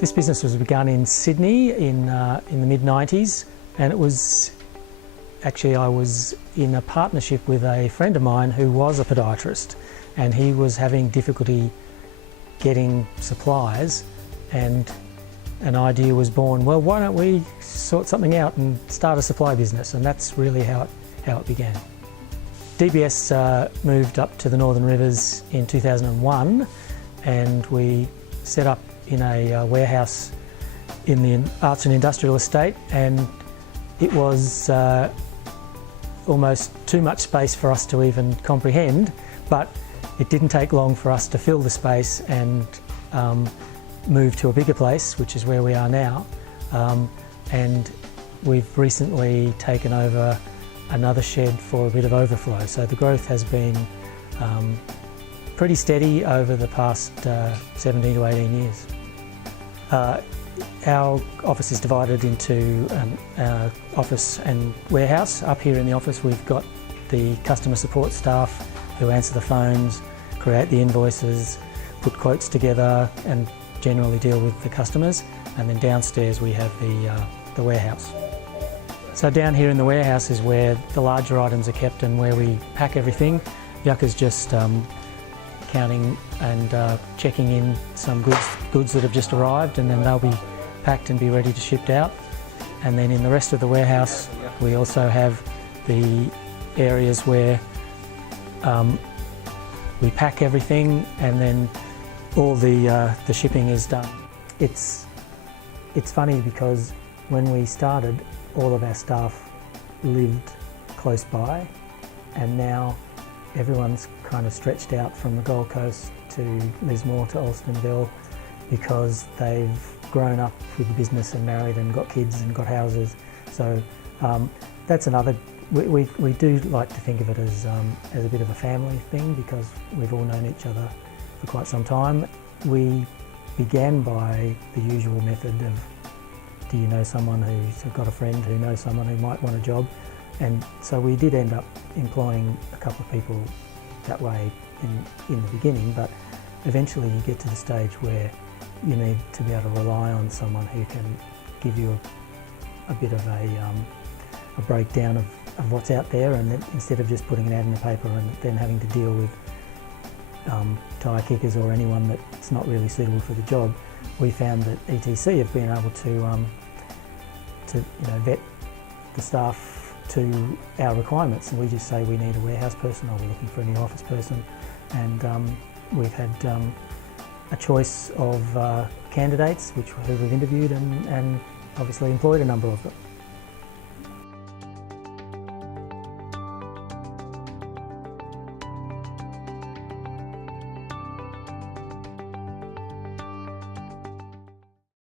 This business was begun in Sydney in the mid-90s, and it was actually, I was in a partnership with a friend of mine who was a podiatrist, and he was having difficulty getting supplies, and an idea was born, well, why don't we sort something out and start a supply business? And that's really how it began. DBS moved up to the Northern Rivers in 2001, and we set up in a warehouse in the Arts and Industrial Estate, and it was almost too much space for us to even comprehend, but it didn't take long for us to fill the space and move to a bigger place, which is where we are now. And we've recently taken over another shed for a bit of overflow. So the growth has been pretty steady over the past 17 to 18 years. Our office is divided into an office and warehouse. Up here in the office we've got the customer support staff who answer the phones, create the invoices, put quotes together and generally deal with the customers. And then downstairs we have the warehouse. So down here in the warehouse is where the larger items are kept and where we pack everything. Yucca's just counting and checking in some goods that have just arrived, and then they'll be packed and be ready to ship out. And then in the rest of the warehouse we also have the areas where we pack everything, and then all the shipping is done. It's funny because when we started, all of our staff lived close by, and now everyone's kind of stretched out from the Gold Coast to Lismore to Alstonville because they've grown up with the business and married and got kids and got houses. So that's another. We do like to think of it as a bit of a family thing because we've all known each other for quite some time. We began by the usual method of, do you know someone who's got a friend who knows someone who might want a job? And so we did end up employing a couple of people that way in the beginning, but eventually you get to the stage where you need to be able to rely on someone who can give you a bit of a breakdown of what's out there, and then instead of just putting an ad in the paper and then having to deal with tyre kickers or anyone that's not really suitable for the job, we found that ETC have been able to vet the staff to our requirements, and we just say we need a warehouse person or we're looking for a new office person, and we've had a choice of candidates who we've interviewed and obviously employed a number of them.